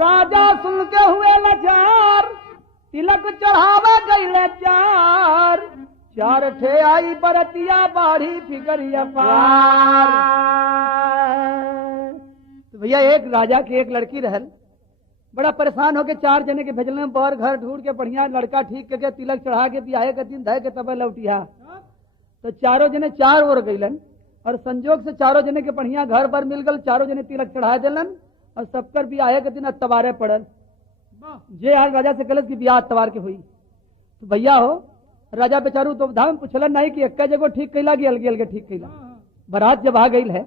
राजा सुन के हुए लाचार, तिलक चढ़ावे गईले चार, चार ठे आई बरतिया बाढ़ी फिकरिया पार। तो भैया एक राजा की एक लड़की रहल, बड़ा परेशान होके चार जने के भेजल में बर घर ढूंढ के बढ़िया लड़का ठीक करके तिलक चढ़ा के बियाहे के दिन धय के तब लौटिया। तो चारों जने चार ओर गईलन और संजोग से चारों जने के बढ़िया घर पर मिल गल, चारों जने तिलक चढ़ा दिलन और सबकर बियाहे के दिन अतवारे पड़ल। जे आज राजा से गलत की बियाह अतवार के हुई। तो भैया हो राजा बेचारू तो धाम पूछलन नहीं कि एक जगह ठीक कैला कि अलगे अलगे ठीक कैला। बारात जब आ गई है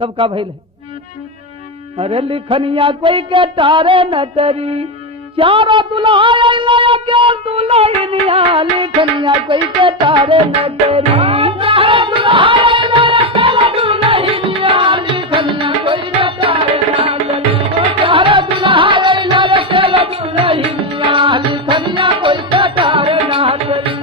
तब का भइल है, अरे लिखनिया कोई के तारे न तरी, चारों दुल्हा आइला क्या दुल्हनिया, लिखनिया कोई के तारे न तरी, चारों दुल्हा आइला क्या दुल्हनिया, लिखनिया कोई के तारे न तरी, चारों दुल्हा आइला क्या दुल्हनिया, लिखनिया कोई के तारे न तरी।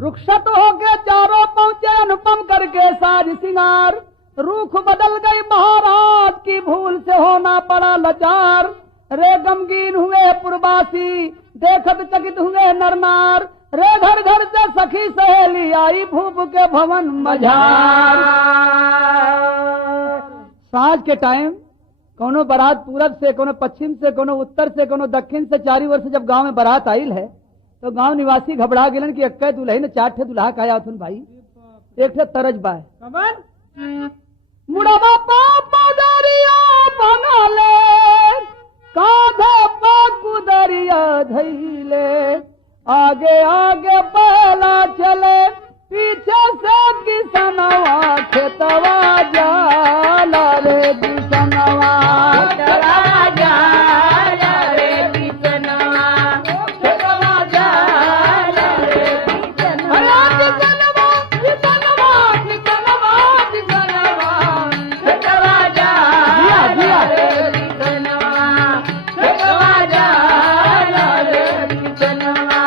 रुखसत हो के चारों पहुंचे अनुपम करके साज सिंगार, रूख बदल गई महाराज की भूल से होना पड़ा लाचार, रे गमगीन हुए पुरवासी देखत चकित हुए नरनार, रे घर घर से सखी सहेली आई भूप के भवन मझार। सांझ के टाइम कोनो बारात पूरब से, कोनो पश्चिम से, कोनो उत्तर से, कोनो दक्षिण से चारी ओर से जब गांव में बारात आयल है तो गांव निवासी घबरा गेलन कि इक्के दुल्हे ने चार ठे दुल्हा कहा थुन भाई, एक ठे तरज बा मुड़वा पापा दरिया बना ले, कांधे पाकू दरिया धैले, आगे आगे पहला चले, पीछे से किसनवा खेतवा जाला रे किसनवा चला जाला रे किसनवा खेतवा जाला रे किसनवा, अरे किसनवा किसनवा किसनवा किसनवा खेतवा जाला रे किसनवा खेतवा जाला रे किसनवा।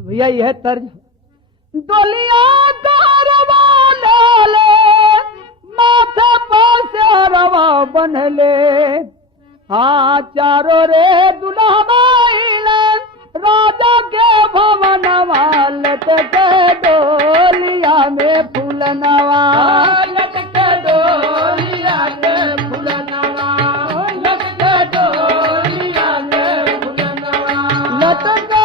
भैया यह तर्ज डोलिया कारवा ले, माथे पास रवा बनले, हाँ चारों रे दुल्हा माइले, राजा के भवन लटके डोलिया में फूलनवा, लटके डोलिया में फूलनवा, लटके डोलिया में फूलनवा, लटके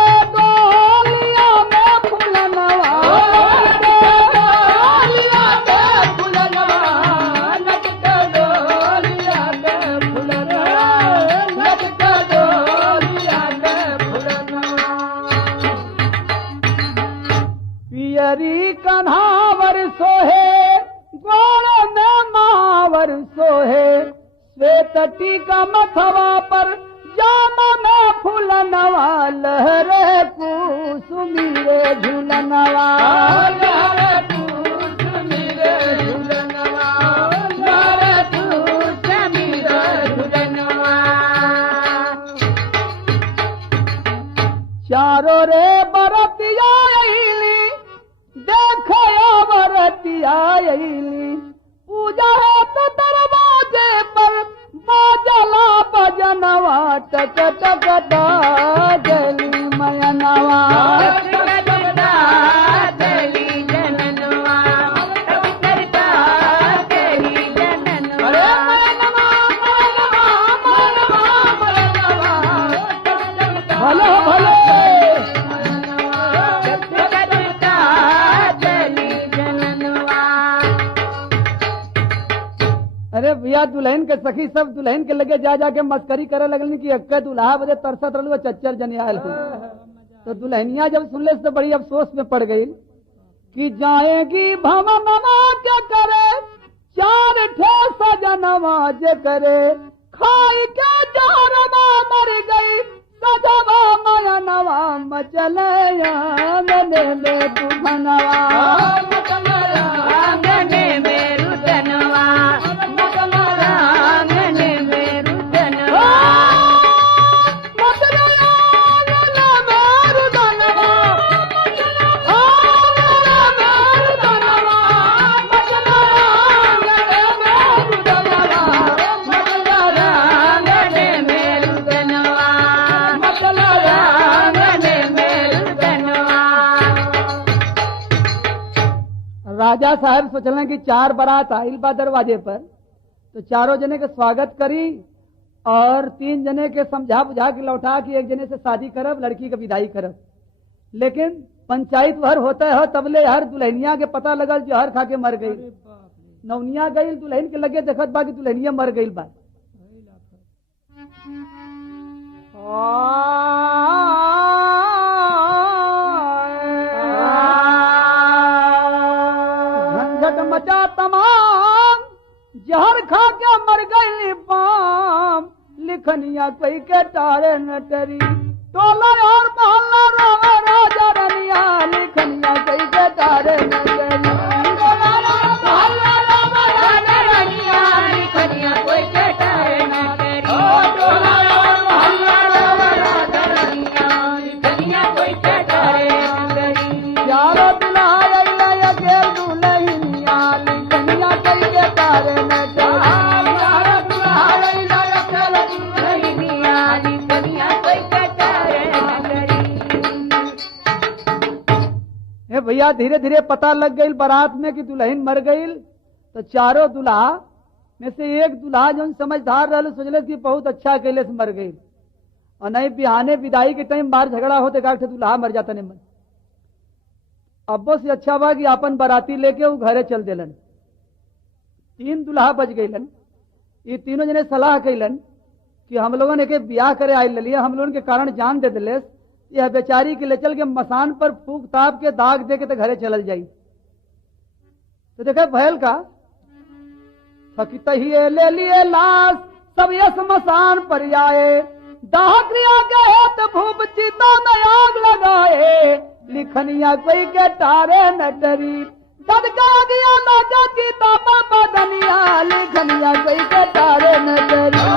कन्हावर सोहे गोड़ में महावर सोहे, श्वेत टीका मथवा पर जामा में फूलनवा, लहरे कुसुमीरे झूलनवा, लहरे कुसुमीरे झूलनवा, लहरे कुसुमीरे झूलनवा। चारों रे बरतिया देखया बरतिया पूजा है तो दरवाजे पर बाजला बजनवा, टक टक डाजली मयनवा, डाजली जननवा, डाजली जननवा, अरे मयनवा मयनवा मयनवा मयनवा, भले भले अरे भैया दुल्हन के सखी सब दुल्हन के लगे जा जाके मस्करी करे लगल कि अक्के दुल्हा बजे तरसत रहलू चच्चर जनियाल हो। तो दुल्हनिया जब सुनले से बड़ी अफसोस में पड़ गई कि जाएगी भवनमा क्या करे, चार ठे सजनवा जे करे, खाई के चारमा मर गई सजवा मयनवा, मचले आंगने में तुमनवा, मचले आंगने में रुदनवा, राजा साहब सोचल कि 4 बारात आइल बा दरवाजे पर, तो चारों जने के स्वागत करी और 3 जने के समझा बुझा के लौटा कि 1 जने से शादी करब, लड़की के विदाई करब। लेकिन पंचायत भर होता है तबले हर दुल्हनिया के पता लगल जहर खा के मर गई। नौनिया गई दुल्हन के लगे देखत बा कि दुल्हनिया मर गई बा। झंझट मचा तमाम, जहर खा के मर गई पाम, लिखनिया कोई के टारे न टरी, टोला और मोहल्ला रोवे राजा रनिया, लिखनिया कोई के टारे न टरी, टोला और मोहल्ला रोवे राजा रनिया, लिखनिया कोई के टारे न टरी, टोला और मोहल्ला रोवे राजा रनिया, लिखनिया कोई के टारे न टरी। चारों दुल्हा अइला के दुल्हनिया, लिखनिया कोई के टारे न टरी, चारों दुल्हा अइला के दुल्हनिया, लिखनिया कोई के भैया। धीरे धीरे पता लग गई बारात में कि दुल्हन मर गई। तो चारों दुल्हा में से एक दुल्हा जो समझदार रहा सोचले कि बहुत अच्छा अकेले से मर गई, और नहीं बिहाने विदाई के टाइम बाहर झगड़ा होते का दुल्हा मर जाता नहीं मन। अब्बो से अच्छा बा कि अपन बाराती लेके वो घरे चल देलन। 3 दुल्हा बच गईलन। ये तीनों जने सलाह कैलन कि हम लोगों ने के ब्याह करे आई लिए, हम लोगों के कारण जान दे दिले, यह बेचारी के ले चल के मसान पर फूक ताप के दाग दे के तो घरे चलल जाई। तो देखा भैल का थकितहिए ले लिए लाश, सब यस मसान पर आए, दाह क्रिया के हेत भूप चिता में आग लगाए, लिखनिया कोई के टारे न डरी, ददका गया लाजा चिता पर बदनिया, लिखनिया कोई के टारे न डरी,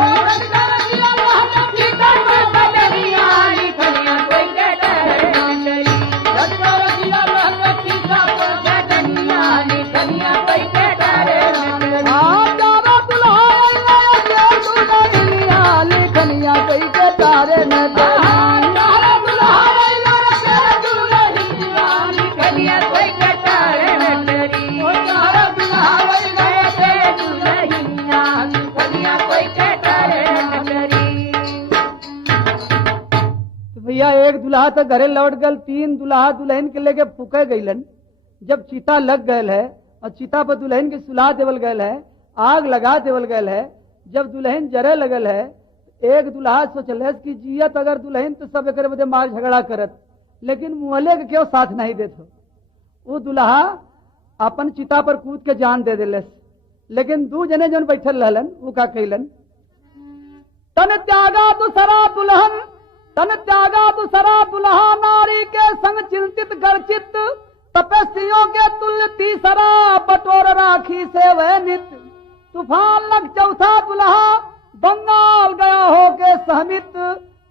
एक दुल्हा तो घरे लौट गल, 3 दुल्हा दुल्हन के लेके फूके गईलन। जब चिता लग गयल है और चिता पर दुल्हन के सुला देवल गयल है, आग लगा देवल गयल है, जब दुल्हन जरे लगल है, एक दुल्हा सोचल कि जियत अगर दुल्हन तो सब एक बदे मार झगड़ा करत, लेकिन मुहले के क्यों साथ नहीं देते। वो दुल्हा अपन चिता पर कूद के जान दे दिले। लेकिन 2 जने जो बैठल रहलन वो का कैलन, तन त्यागा दूसरा दुल्हन, तन त्यागा दूसरा दुल्हा, नारी के संग चिंतित गर्चित, तपस्वियों के तुल्य तीसरा, बटोर राखी से वह नित, तूफान लग चौथा दुल्हा, बंगाल गया हो के सहमित,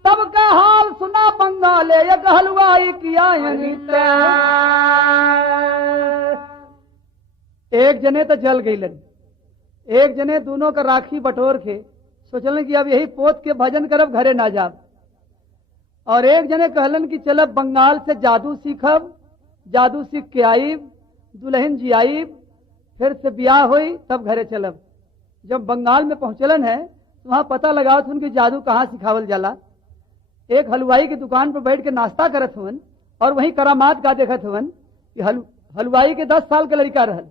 तब का हाल सुना बंगाले, एक हलवाई किया एक जने तो जल गईलन, एक जने दोनों का राखी बटोर के सोचलन कि अब यही पोत के भजन करब, घरे ना जाब। और एक जने कहलन कि चलब बंगाल से जादू सीखब, जादू सीख के आईब, दुल्हन जी आईब, फिर से ब्याह हुई तब घरे चलब। जब बंगाल में पहुंचलन है तो वहां पता लगाओ उनकी जादू कहाँ सिखावल जाला। एक हलवाई की दुकान पर बैठ के नाश्ता करत हुवन और वहीं करामात का देखत हुवन कि हलवाई के 10 साल के लड़का रहल,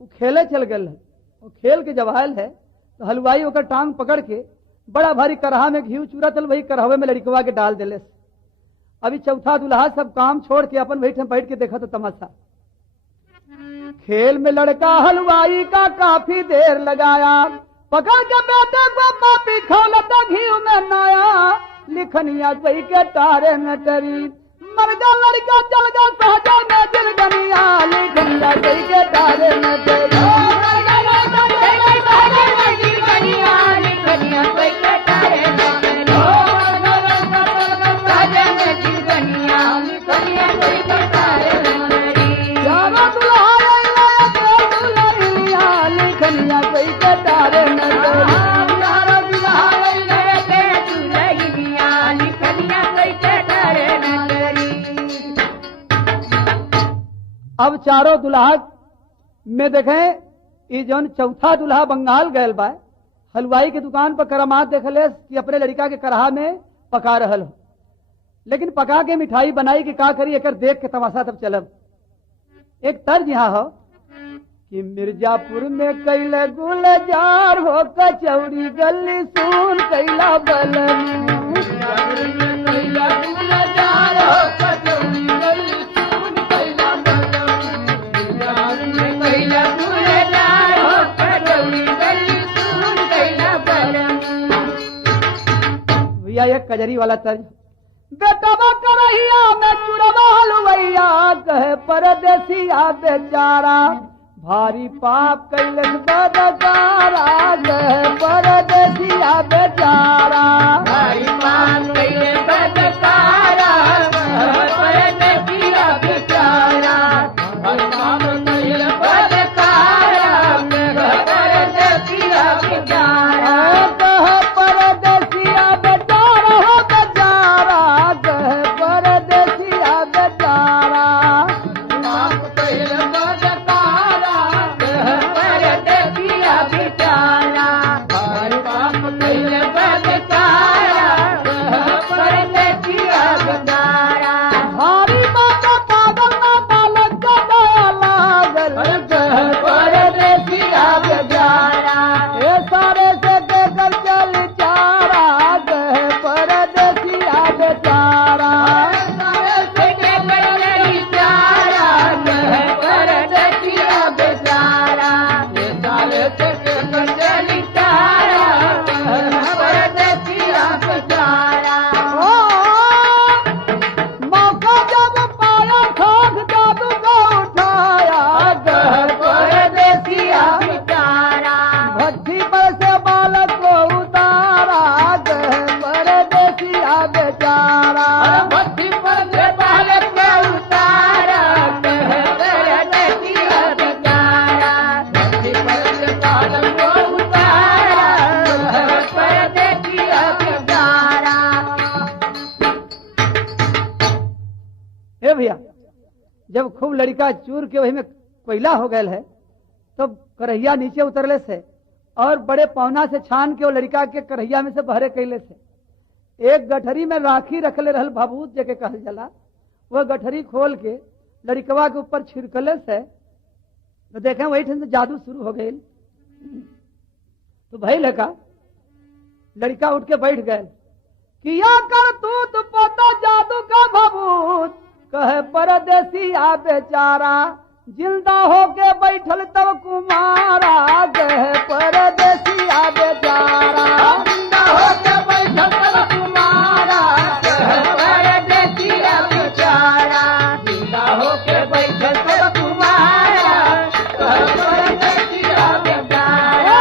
वो खेले चल गल है। वो खेल के जब आयल है तो हलवाई ओकर टांग पकड़ के बड़ा भारी करहा में घी चूरा तल वही करहवे में लड़कवा के डाल दिले। अभी चौथा दुल्हा सब काम छोड़ के अपन बैठ के देखा तो तमाशा। खेल में लड़का हलवाई का काफी देर लगाया, पकड़ के बेटे को पापी खौलता घी में नाया, लिखनिया कोई के टारे न टरी, मर जा लड़का चल गा सहजा में दिल गनिया, लिखनिया कोई के टारे न टरी, अब चारों दुल्हा में देखें ये जौन चौथा दुल्हा बंगाल गयल बा, हलवाई के दुकान पर करामात देखले कि अपने लड़का के करहा में पका रहल हो, लेकिन पका के मिठाई बनाई कि का करी एकर देख के तमाशा तब चलब। एक तर्ज यहाँ हो कि मिर्जापुर में कैला गुलजार हो कचौड़ी गली सुन कैला बलन, कैला गुलजार हो कचौड़ी गली सुन कैला बलन, कैला गुलजार हो कचौड़ी गली सुन कैला बलन। भैया एक कजरी वाला तर्ज, बेटवा करहिया में चुरवा हलवैया कहे परदेसिया बेचारा, भारी पाप कैलन बदकारा कहे परदेसिया बेचारा, भारी पाप कैलन बदकारा कहे परदेसिया बेचारा, भारी पाप कैलन बदकारा कहे परदेसिया बेचारा, कहे परदेसिया बेचारा हो बेचारा, कहे परदेसिया बेचारा, पाप कैलन बदकारा कहे परदेसिया बेचारा, भारी पाप कैलन बदकारा कहे परदेसिया बेचारा, भारी बाबा पागल ना बालक गया लागल कहे परदेसिया बेचारा, ये सारे से देकर चल चारा कहे परदेसिया बेचारा, सारे से देकर चल चारा कहे परदेसिया बेचारा, ये सारे से देकर चल चारा कहे परदेसिया बेचारा। मौका जब पाया खाक जादू को उठाया कहे परदेसिया बेचारा, भट्टी पर से बालक को उतारा कहे परदेसिया बेचारा, भट्टी पर से बालक को उतारा कहे परदेसिया बेचारा, भट्टी पर से बालक को उतारा कहे परदेसिया बेचारा। ए भैया जब खूब लड़का चूर के वही में कोयला हो गया है तो करहिया नीचे उतरले से और बड़े पौना से छान के वो लड़का के करहिया में से बहरे कैले से एक गठरी में राखी रखले रहल भाबूत जेके कहल जला, वह गठरी खोल के लड़कवा के ऊपर छिड़कले से तो देखें वही ठन से जादू शुरू हो गई। तो भइल है का लड़का उठ के बैठ गए, किया कर तू पोता जादू का भभूत कहे परदेसिया बेचारा, जिंदा होके बैठल तब कुमारा कहे परदेसिया बेचारा, जिंदा होके बैठल तब कुमारा कहे परदेसिया बेचारा, जिंदा होके बैठल तब कुमारा कहे परदेसिया बेचारा,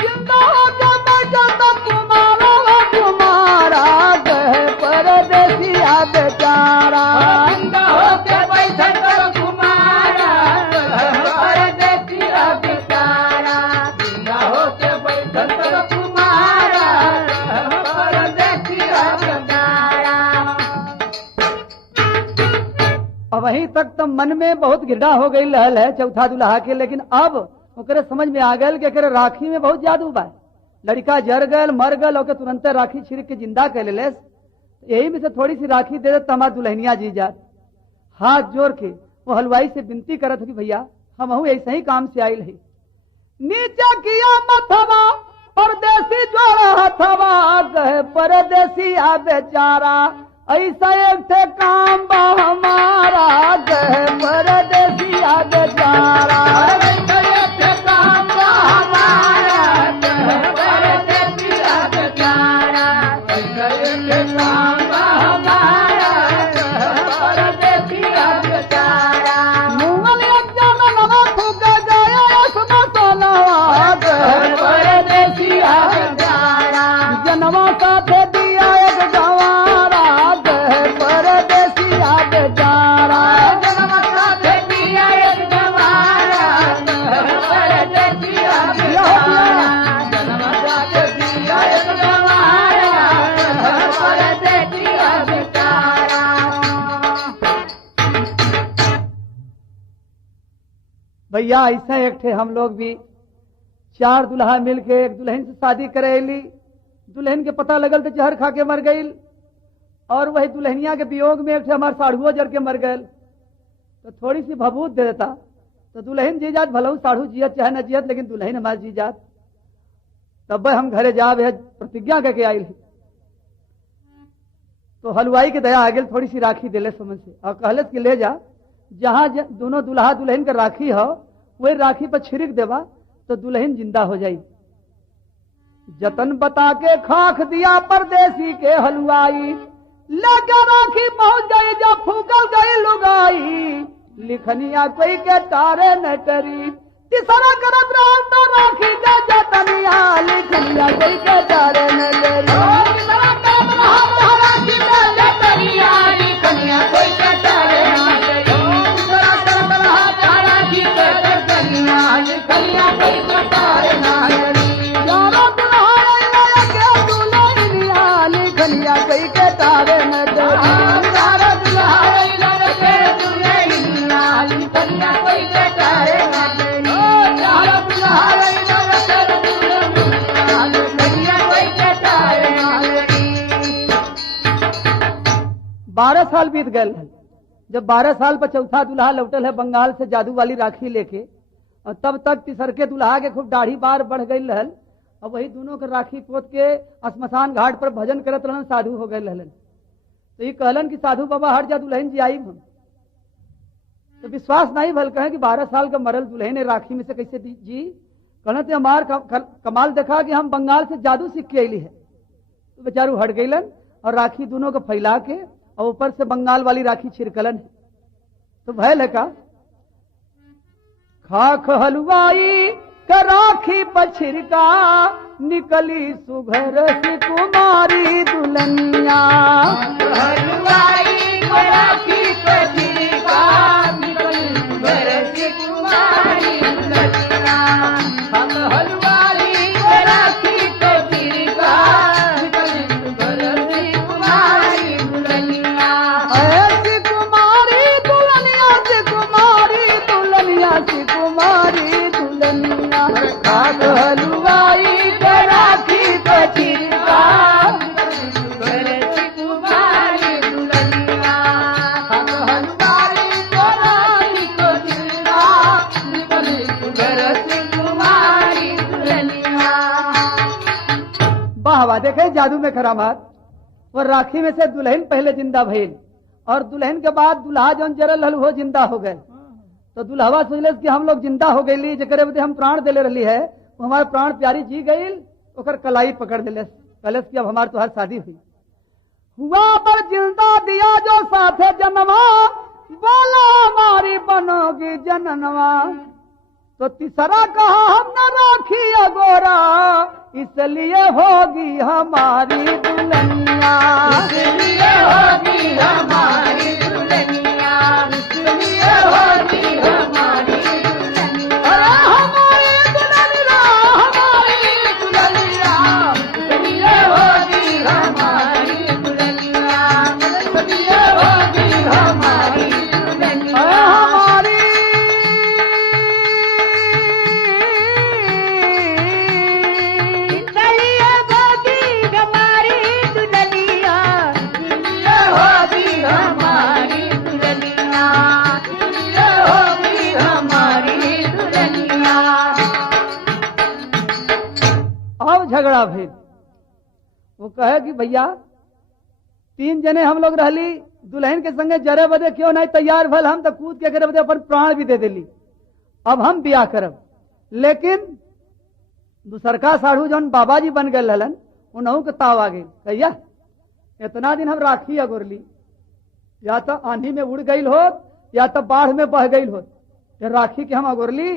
जिंदा होके बैठल तब कुमारा कुमारा कहे परदेसिया बेचारा, जिंदा होके बैठल तब कुमारा कहे परदेसिया बेचारा, जिंदा होके बैठल तब कुमारा कहे परदेसिया बेचारा। अब वहीं तक तो मन में बहुत गिरडा हो गई लहल है चौथा दुल्हा के, लेकिन अब ओकरे समझ में आ गल कि एकरे राखी में बहुत जादू बा, लड़का जर गल मर गल और तुरंत राखी छिड़क के जिंदा कर ले, यही में से थोड़ी सी राखी दे दे तो हमार दुल्हनिया जी जात। हाथ जोड़ के वो हलवाई से विनती करत कि भैया हम ऐसे ही काम से आयल है, नीचे किया मथवा परदेसी जोड़ा हथवा कहे परदेसिया बेचारा, ऐसा एक थे काम बा हमारा कहे परदेसिया बेचारा, ऐसा एक थे काम बा हमारा कहे परदेसिया बेचारा, ऐसा एक थे काम बा हमारा कहे परदेसिया बेचारा, मुंगल एक जनवा फूक गया उसमें सोलवा कहे परदेसिया बेचारा, जनवा साथे दिया एक गंवारा कहे परदेसिया बेचारा, जनवा साथे दिया एक भैया ऐसे एक थे हम लोग भी 4 दुल्हा मिलके एक दुल्हन से शादी करेली। दुल्हन के पता लगल तो जहर खा के मर गई, और वही दुल्हनिया के वियोग में एक हमारे साढ़ुओ जर के मर गए। तो थोड़ी सी भभूत दे देता तो दुल्हन जी जात, भले साढ़ू जियत चाहे न जियत, लेकिन दुल्हन हमारे जी जात। तब हम घरे जा प्रतिज्ञा करके आई। तो हलवाई के दया आ गई, थोड़ी सी राखी दिले समझ से, और कहले कि ले जा, जहां दोनों दुल्हा दुल्हन के राखी हो वही राखी पर छिड़क देवा तो दुल्हन जिंदा हो जाई। जतन बता के खाक दिया परदेसी के हलवाई, लेकर राखी पहुंच गई जब फूकल गई लुगाई। लिखनिया कोई के तारे न टरी, तीसरा करत रहा तो राखी दे जतनिया। लिखनिया कोई के तारे न टरी, तीसरा करत रहा तो राखी दे जतनिया। लिखनिया कोई के तारे न टरी, तीसरा करत रहा तो राखी दे जतनिया। लिखनिया कोई के तारे न टरी, यारो दुल्हा के दुल्हनिया। लिखनिया कोई के तारे न टरी, यारो दुल्हा के दुल्हनिया। लिखनिया कोई के तारे न टरी, यारो दुल्हा के दुल्हनिया। लिखनिया कोई के तारे न टरी। 12 साल बीत गए। जब 12 साल पर चौथा दुल्हा लौटल है बंगाल से जादू वाली राखी लेके, और तब तक तीसरके दुल्हा के खूब दाढ़ी बार बढ़ गई रहल, और वही दोनों के राखी पोत के श्मशान घाट पर भजन करत रहन, साधु हो गए रहलन। तो ये कहलन कि साधु बाबा हट जा, दुल्हन जी आई हम। तो विश्वास नहीं भल, कहे कि 12 साल का मरल दुल्हन ने राखी में से कैसे जी। कहना तो हमार कमाल देखा कि हम बंगाल से जादू सीख के अली है। तो बेचारू हट गईलन और राखी दोनों को फैला के और ऊपर से बंगाल वाली राखी छिड़कलन। तो भय लगा खाक हलवाई का राखी पर छिड़का, निकली सुघर से कुमारी दुल्हनिया। हलवाई का राखी पर छिड़का, निकली सुघर से कुमारी दुल्हनिया। खाक हलवाई का राखी पर छिड़का, निकली सुघर से कुमारी दुल्हनिया। ऐसी कुमारी दुल्हनिया से कुमारी दुल्हनिया से कुमारी दुल्हनिया। खाक हलवाई का राखी पर छिड़का, सुघर से कुमारी दुल्हनिया। खाक हलवाई का राखी पर छिड़का, निकली सुघर से कुमारी दुल्हनिया। वाह वाह, देखे जादू में करामात। और राखी में से दुल्हन पहले जिंदा भइल, और दुल्हन के बाद दुल्हा जौन जरल हल वो जिंदा हो गए। तो दुल्हवा सोचले कि हम लोग जिंदा हो गई, जकरे बदे हम प्राण देले रही है, वो हमारे प्राण प्यारी जी गई, ओकर कलाई पकड़ दिले, कहले कि अब हमार तुहार शादी हुई। हुआ पर जिंदा दिया जो साथे जन्मा, बोला हमारी बनोगी जननवा। तो तीसरा कहा हम न राखी अगोरा, इसलिए होगी हमारी दुल्हनिया। इसलिए होगी हमारी दुल्हनिया, इसलिए होगी हमारी दुल्हनिया। अरे हमारी दुल्हनिया, हमारी दुल्हनिया, इसलिए होगी हमारी दुल्हनिया। इसलिए होगी हमारी दुल्हनिया। हमारी झगड़ा भइल। वो कहे कि भैया 3 जने हम लोग रहली, दुल्हन के संगे जरे बदे क्यों नहीं तैयार भल, हम तो कूद के करे बदे अपन प्राण भी दे देली। अब हम ब्याह करब, लेकिन दूसरका साढ़ू जौन बाबा जी बन गए हलन, उन्हों के ताव आ गई। भैया इतना दिन हम राखी अगोरली, या तो आंधी में उड़ गई होत, या तो बाढ़ में बह गई होत, राखी के हम अगोरली,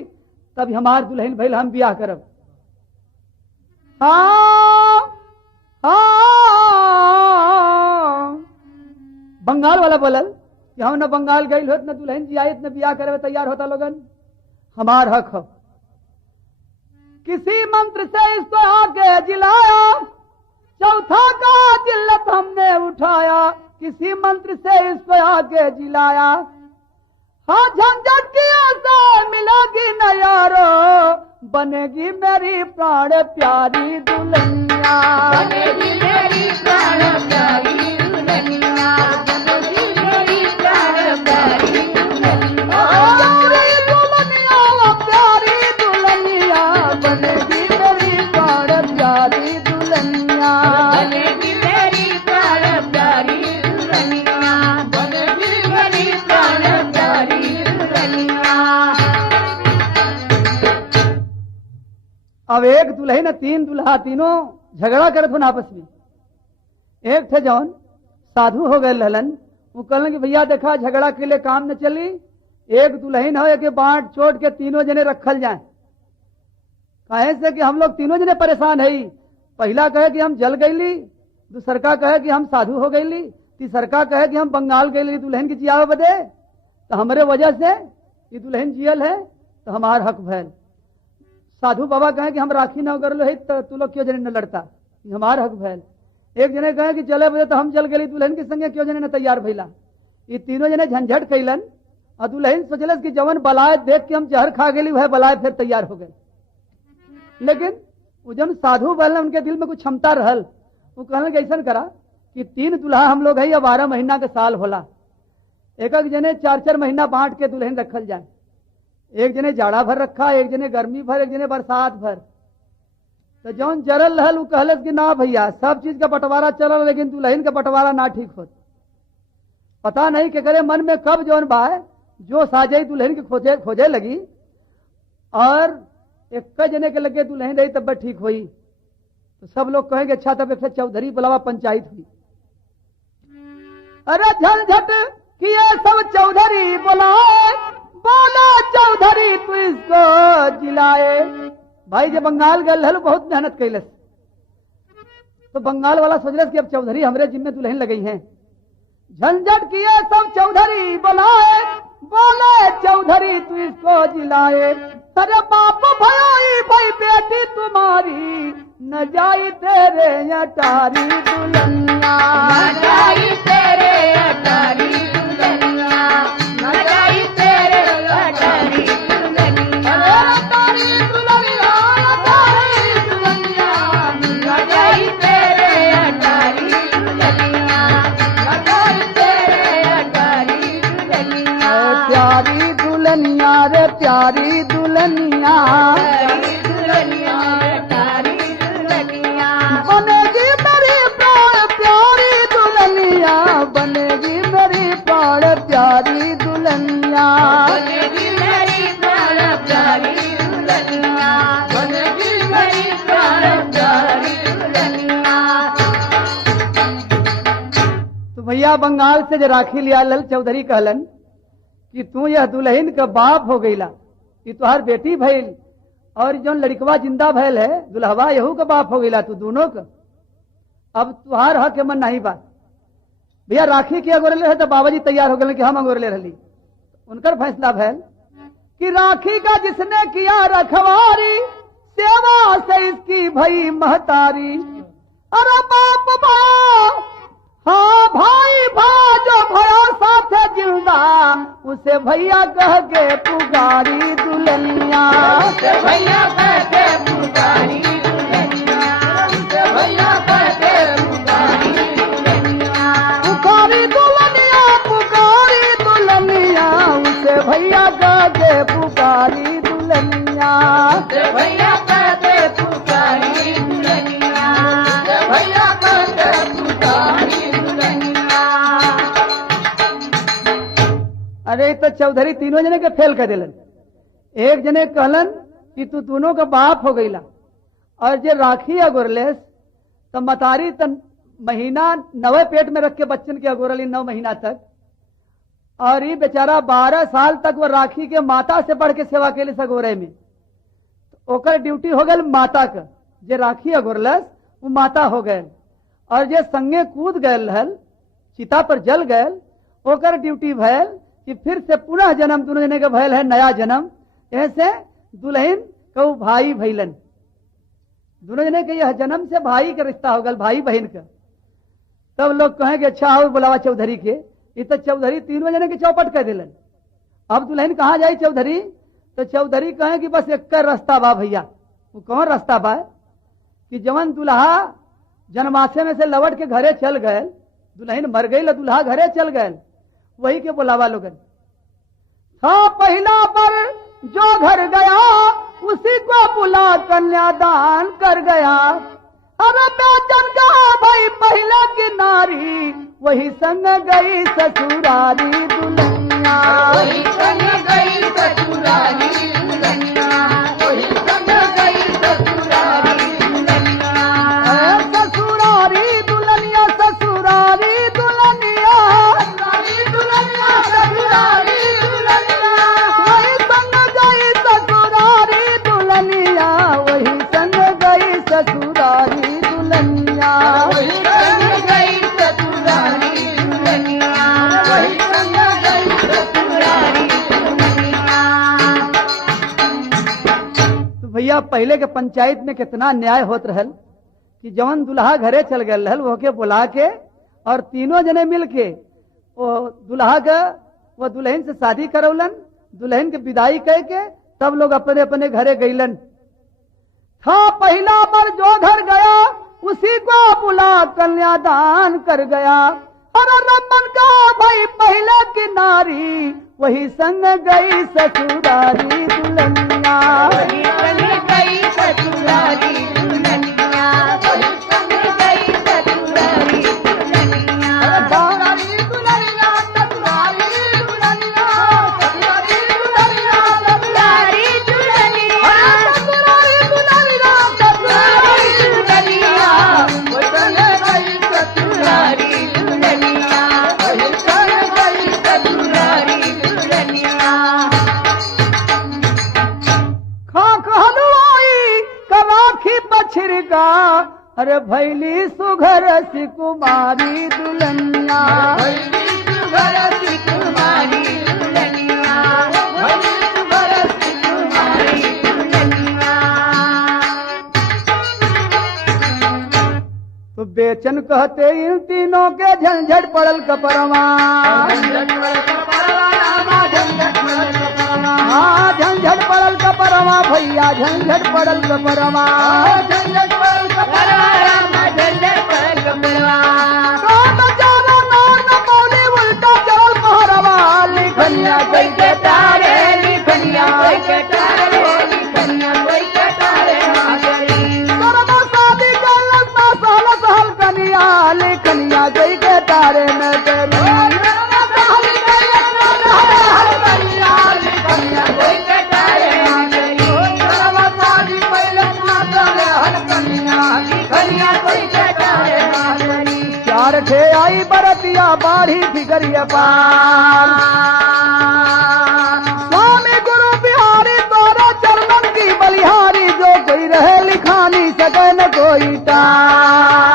तब हमार दुल्हन भइल, हम ब्याह करब। बंगाल वाला बोलल कि हम न बंगाल गई होत, न दुल्हन जी आयत, न ब्याह करे तैयार होता लोगन, हमार हक हो। किसी मंत्र से इसको आगे जिलाया, चौथा का जिल्लत हमने उठाया। किसी मंत्र से इसको आगे जिलाया, हाँ झंझट की आशा मिलेगी बनेगी मेरी प्राण प्यारी दुल्हनिया, बनेगी मेरी प्राण प्यारी दुल्हनिया, बनेगी मेरी प्राण प्यारी दुल्हनिया, प्यारी दुल्हनिया, प्यारी दुल्हनिया, बनेगी मेरी प्राण प्यारी दुल्हनिया, बनेगी मेरी प्राण प्यारी दुल्हनिया, बनेगी मेरी प्राण प्यारी दुल्हनिया। अब एक दुल्हन तीन दुल्हा तीनों झगड़ा करत हो आपस में। एक थे जौन साधु हो गए ललन, वो कहलन कि भैया देखा झगड़ा के लिए काम न चली, एक दुल्हन हो एक बांट चोट के तीनों जने रखल जाए। कहे से कि हम लोग तीनों जने परेशान है। पहला कहे कि हम जल गईली, दूसरका कहे कि हम साधु हो गईली, तीसरका कहे कि हम बंगाल गईली दुल्हन की जियावे बदे, तो हमारे वजह से ये दुल्हन जियल है तो हमार हक भैल। साधु बाबा कहे कि हम राखी न कर लो है तो तू लोग क्यों जने न लड़ता, हमार हक भैल। एक जने कहे कि चले बजे तो हम चल गए दुल्हन के संगे क्यों जने न तैयार भैला। ये तीनों जने झंझट कैलन और दुल्हन सोचलस कि जवन बलाय देख के हम जहर खा गेली वह बलाय फिर तैयार हो गए। लेकिन वो जब साधु बल उनके दिल में कुछ क्षमता रहल, वो कहलन कि ऐसा करा कि तीन दुल्हा हम लोग है या 12 महीना के साल होला, एक एक जने 4-4 महीना बांट के दुल्हन रखल जाए। एक जने जाड़ा भर रखा, एक जने गर्मी भर, एक जने बरसात भर। तो जौन जरल रहल वो कहलस कि ना भैया सब चीज का बंटवारा चलल लेकिन दुल्हन का बंटवारा ना ठीक होत। पता नहीं के करे मन में कब जौन बाय जो साजई दुल्हन के खोजे खोजे लगी और एक जने के लगे दुल्हन रही तब ठीक हुई। तो सब लोग कहेंगे अच्छा तब एक चौधरी बुलावा पंचायत हुई। अरे झंझट किए सब चौधरी बुलाए, बोला चौधरी तू इसको जिलाए। भाई जब बंगाल गए हल बहुत मेहनत कैलस, तो बंगाल वाला सोचलस कि अब चौधरी हमरे जिम्मे दुल्हन लगी हैं। झंझट किए सब चौधरी बुलाए, बोले चौधरी तू इसको जिलाए। अरे बाप भाई भाई बेटी तुम्हारी न जाई तेरे अटारी दुल्हनिया, न जाई तेरे अटारी दुल्हनिया, न जाई तेरे अटारी दुल्हनिया, अटारी दुल्हनिया, अटारी दुल्हनिया, न जाई तेरे अटारी दुल्हनिया, न जाई तेरे अटारी दुल्हनिया, प्यारी दुल्हनिया रे प्यारी दुल्हनिया, प्यारी दुल्हनिया, अटारी दुल्हनिया, बनेगी मेरी प्राण प्यारी दुल्हनिया, बनेगी मेरी प्राण प्यारी दुल्हनिया, बनेगी मेरी प्राण प्यारी दुल्हनिया, बनेगी मेरी प्राण प्यारी दुल्हनिया। तो भैया बंगाल से जो राखी लिया लल चौधरी कहलन कि तू यह दुल्हन का बाप हो गईला, कि तुहार बेटी भइल और जो लड़कवा जिंदा भइल है दुल्हवा यहू का बाप हो गईला, तू दोनों का अब तुहार हक मन नहीं बात। भैया राखी के अगोरले है तो बाबाजी तैयार हो गए कि हम अगोरले रही। उनकर फैसला भैल कि राखी का जिसने किया रखवारी, सेवा से इसकी भई महतारी। अरे बाप भा हाँ भाई भा जो भया साथे जिंदा, उसे भैया कह के पुकारी दुल्हनिया, उसे भैया कह के पुकारी दुल्हनिया, उसे भैया कह के पुकारी दुल्हनिया, पुकारी दुल्हनिया, पुकारी दुल्हनिया, उसे भैया कह के पुकारी दुल्हनिया, उसे भैया कह के पुकारी दुल्हनिया, उसे भैया कह के पुकारी दुल्हनिया। अरे तो चौधरी तीनों जने के फेल कर दिलन। एक जने कहलन कि तू दोनों का बाप हो गईला, और जे राखी अगोरलेस तो मतारी तन महीना 9 पेट में रख के बच्चन के अगोरली 9 महीना तक, और ये बेचारा 12 साल तक वो राखी के माता से बढ़ के सेवा के लिए सगोरे में। तो ओकर ड्यूटी हो गल माता का, जे राखी अगोरलस वो माता हो गए, और जे संगे कूद गए हल चिता पर जल गए ओकर ड्यूटी भैल कि फिर से पुनः जन्म दोनों जने के भैल है नया जन्म। ऐसे दुल्हन को भाई भैलन, दोनों जने के यह जन्म से भाई का रिश्ता हो गल, भाई बहन का। तब लोग कहेंगे अच्छा और बुलावा चौधरी के, ये तो चौधरी तीनों जने के चौपट कर दिलन। अब दुल्हन कहाँ जाई चौधरी, तो चौधरी कहे कि बस एक रास्ता बा भैया, वो कौन रास्ता बा कि जवन दुल्हा जनमासे में से लौट के घरे चल गए, दुल्हन मर गई, दुल्हा घरे चल गए, वही के बुलावा लोगन। था पहला पर जो घर गया उसी को बुला कन्यादान कर गया। अरे बेचन का भाई पहला की नारी वही संग गई ससुरारी दुल्हनिया, वही संग गई ससुरारी दुल्हनिया, वही संग गई ससुरारी दुल्हनिया। ससुरारी दुल्हनिया, ससुरारी दुल्हनिया, ससुरारी दुल्हनिया, ससुरारी दुल्हनिया। वही संग गई ससुरारी दुल्हनिया, वही संग गई ससुरारी दुल्हनिया। वही संग गई ससुरारी दुल्हनिया, वही संग गई ससुरारी दुल्हनिया। तो भैया पहले के पंचायत में कितना न्याय होत रहल कि जवन दुल्हा घरे चल गए रहल वो के बुला के और तीनों जने मिल के वो दुल्हा के वो दुल्हन से शादी करौलन, दुल्हन के विदाई कह के तब लोग अपने अपने घरे गईलन। था पहला पर जो घर गया उसी को बुला कन्यादान कर गया। अरे रमन का भाई पहले की नारी वही संग गई ससुरारी दुल्हनिया, वही संग गई ससुरारी दुल्हनिया, वही संग गई ससुरारी दुल्हनिया। ससुरारी दुल्हनिया, ससुरारी दुल्हनिया, ससुरारी दुल्हनिया, ससुरारी दुल्हनिया, ससुरारी दुल्हनिया, ससुरारी दुल्हनिया। वही संग गई ससुरारी दुल्हनिया, वही संग गई ससुरारी दुल्हनिया। खाक हलवाई कलाखी पछिरका, अरे भैली सुघर सी कुमारी दुल्हनिया, भैली सुघर सी कुमारी दुल्हनिया, भैली सुघर सी कुमारी दुल्हनिया। तो बेचन कहते इन तीनों के झंझट पड़ल कपरवा, झंझट पड़ल कपरवा रामा, झंझट पड़ल कपरवा। हाँ झंझट पड़ल कपरवा भैया, झंझट पड़ल कपरवा। झंझट पड़ल कपरवा रामा, झंझट पड़ल कपरवा। काम जाना नार न मौली उल्टा चल पहरवा, लिखनिया कोई के तारे, लिखनिया कोई के तारे, लिखनिया कोई के तारे मागरी। करवा शादी गलत ना सहल सहल कनिया, लिखनिया गई के तारे न करी। चार ठे आई बरतिया बाढ़ी फिकरिया पार, स्वामी गुरु बिहारी तोरा चरणन की बलिहारी, जो कोई रहे लिखानी सके न कोई टार।